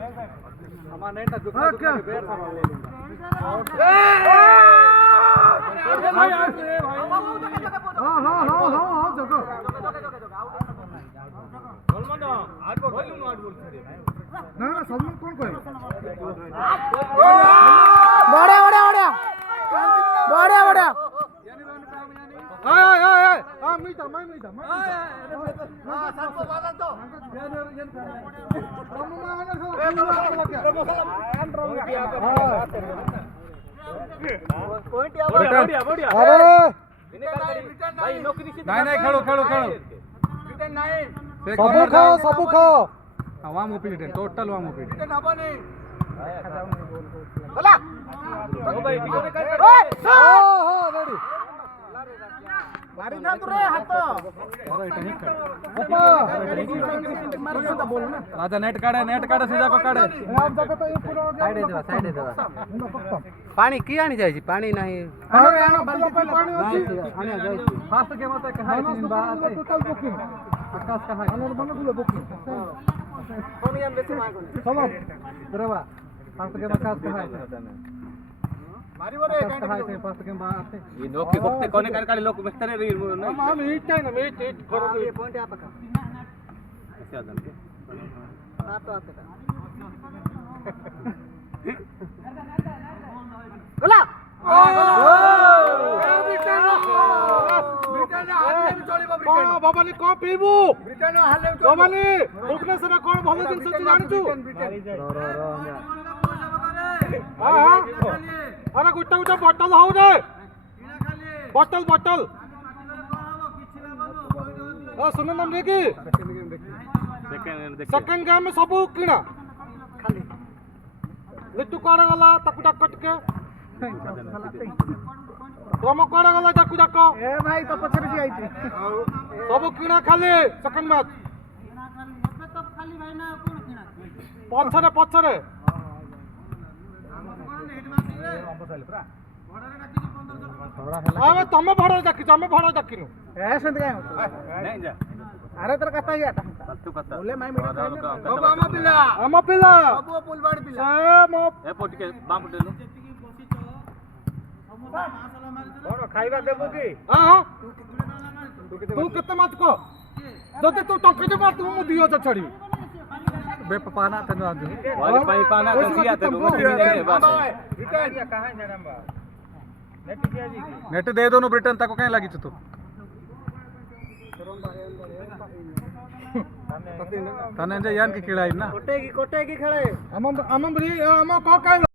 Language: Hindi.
हमारा नेट दुखा दुखा के बेर सामान ले लूंगा भाई हां जगह गोलमंड आठ बोल लूं आठ बोल ना ना सब कौन कहे बड़ा बड़ा बड़ा बड़ा बड़ा हां मीठा मैं हां सबको बादल तो भाई नौकरी से नहीं खेलो ब्रिटेन नहीं सब खाओ वाम ओपीड टोटल वाम ओपीड ब्रिटेन हबनी चला ओ भाई ठीक है हां रेडी मारी ना तू रे हाथ अरे इटा नहीं कर बोल ना राजा नेट काढे सीधा को काढे आप जगह तो ये पूरा साइड दे पानी की आनी जाय छी पानी नहीं पानी आना पानी आनी जाय छी फास्ट के मत कहाय तीन बात टोटल बुकिंग आकाश कहाय अनर बन गुलो बुकिंग कोन यान बेसी मांगो चलो बराबर फास्ट के मत कहाय मारी बरे कहाय फास्ट के बात ये नोकी बक्ते कोने काढे लोक बसतरे रे नहीं हम हिट है ना हिट करो ये पॉइंट आप का ऐसे आदम के आप तो आते का गोला ब्रिटेन हाले चलिबो ब्रिटेन बाबानी को पीबू ब्रिटेन हाले बाबानी भुवनेश्वर कोन भलो दिन सच्ची जानछु हां अरे गुट्टा बोतल हो रे बोतल सुनो नाम देखी सेकंड गेम में सब किणा खाली लिट्टू काड़ा गला ताकू डाकट के प्रमो काड़ा गला ताकू डाक ए भाई तो पछरे जी आइती सब किणा खाली सेकंड मैच तो खाली भाई ना कोन किणा पछरे अरे तुम भड़ा डाकिनु ए संत काय नहीं जा अरे तर कथा या तू कथा बोले माय मीडिया बाबू आमा पिला बाबू पुलवाड़ी पिला ए मो ए पोट के बाम देलु बड़ो खाइबा देबो की हां तू केते मत को जदि तू टंके जे मार तू मु 2000 छड़ी बे पाना तनु आदि वाले पाई पाना कसिया ते रिटर्न कहां जड़ंबा नेट दे दो नो ब्रिटेन तको कहीं लगी तू तने जे यान की खिलाड़ी ना कोटे की खेले हम को काय